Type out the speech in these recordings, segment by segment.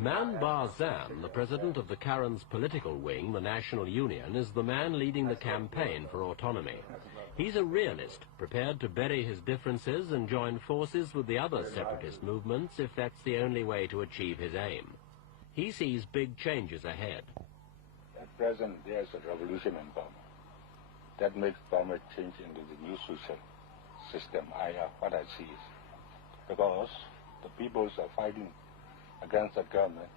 Mahn Ba Zan, the president of the Karen's political wing, the National Union, is the man leading the campaign for autonomy. He's a realist, prepared to bury his differences and join forces with the other separatist movements if that's the only way to achieve his aim. He sees big changes ahead. At present, there's a revolution in Burma. That makes Burma change into the new social system. What I see is because the peoples are fighting against the government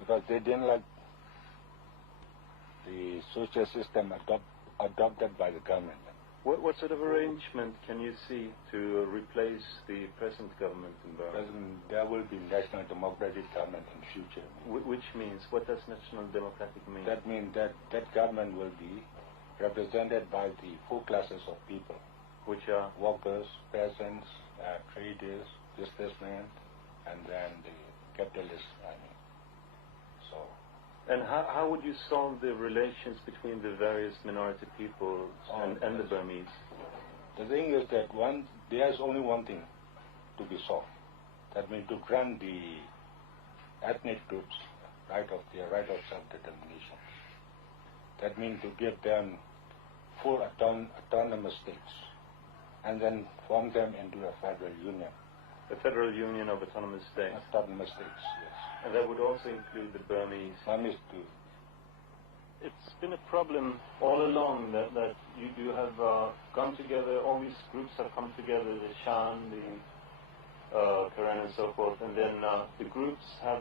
because they didn't like the social system adopted by the government. What sort of arrangement can you see to replace the present government in Burma? There will be national democratic government in future. Which means, what does national democratic mean? That means that government will be represented by the four classes of people, which are workers, peasants, traders, businessmen, and then the capitalists. And how would you solve the relations between the various minority peoples and the Burmese? The thing is that there's only one thing to be solved. That means to grant the ethnic groups their right of self-determination. That means to give them full autonomous states and then form them into a federal union. A federal union of autonomous states? Autonomous states, yes. And that would also include the Burmese? Burmese too. It's been a problem all along that you have come together, all these groups have come together, the Shan, the Karen and so forth, and then the groups there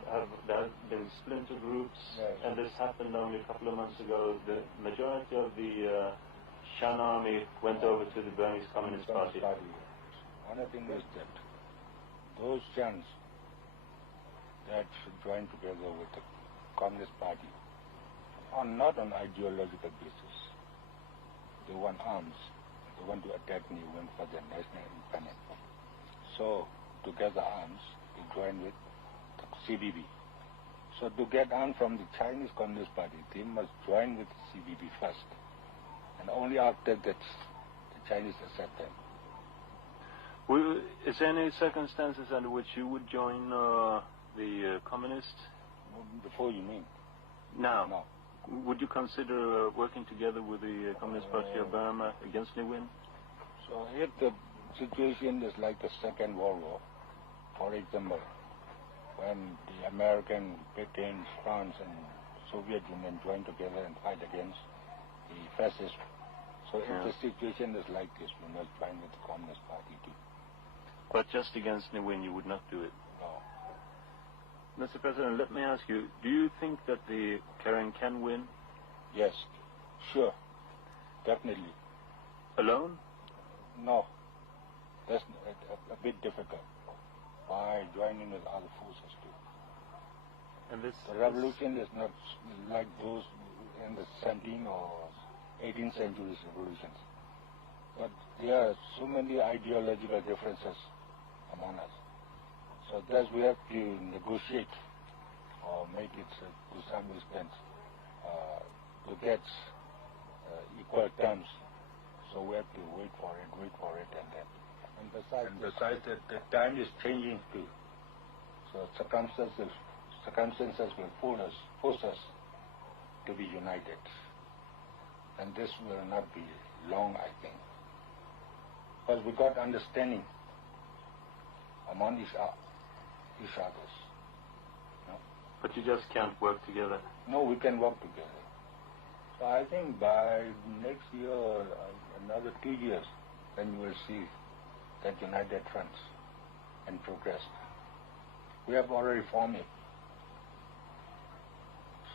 have been splinter groups, yes. And this happened only a couple of months ago. The majority of the Shan army went over to the Burmese Communist Party. One thing is that those Shans that should join together with the Communist Party are not on ideological basis. They want arms. They want to attack New Win for their national independence. So, to get the arms, they join with the CBB. So, to get arms from the Chinese Communist Party, they must join with the CBB first. And only after that, the Chinese accept them. Is there any circumstances under which you would join the communists? Before you mean? Now? No. Would you consider working together with the Communist Party of Burma against New Win? So if the situation is like the Second World War, for example, when the American, Britain, France and Soviet Union joined together and fight against the fascists. So if the situation is like this, we must join with the Communist Party too. But just against New Win, you would not do it? No. Mr. President, let me ask you, do you think that the Karen can win? Yes, sure, definitely. Alone? No, that's a bit difficult. By joining with other forces too. And the revolution is not like those in the 17th or 18th century revolutions. But there are so many ideological differences among us. So thus we have to negotiate or make it to some extent to get equal terms. So we have to wait for it and then. And besides that, the time is changing too. So circumstances will force us to be united. And this will not be long, I think. Because we got understanding among each others. No? But you just can't work together? No, we can work together. So I think by next year or another 2 years, then you will see that united front and progress. We have already formed it.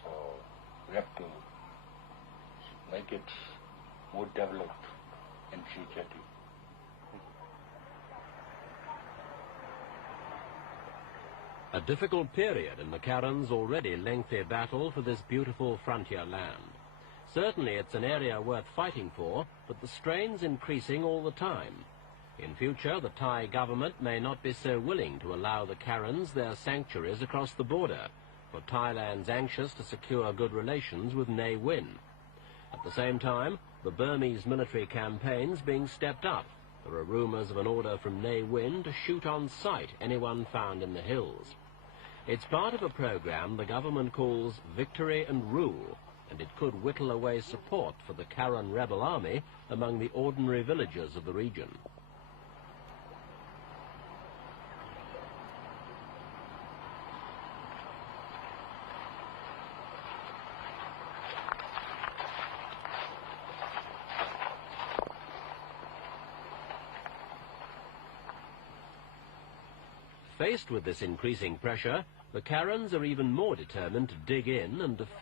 So we have to make it more developed in future too. A difficult period in the Karen's already lengthy battle for this beautiful frontier land. Certainly it's an area worth fighting for, but the strain's increasing all the time. In future, the Thai government may not be so willing to allow the Karens their sanctuaries across the border, for Thailand's anxious to secure good relations with Ne Win. At the same time, the Burmese military campaign's being stepped up. There are rumours of an order from Ne Win to shoot on sight anyone found in the hills. It's part of a program the government calls Victory and Rule, and it could whittle away support for the Karen rebel army among the ordinary villagers of the region. Faced with this increasing pressure, the Karens are even more determined to dig in and defend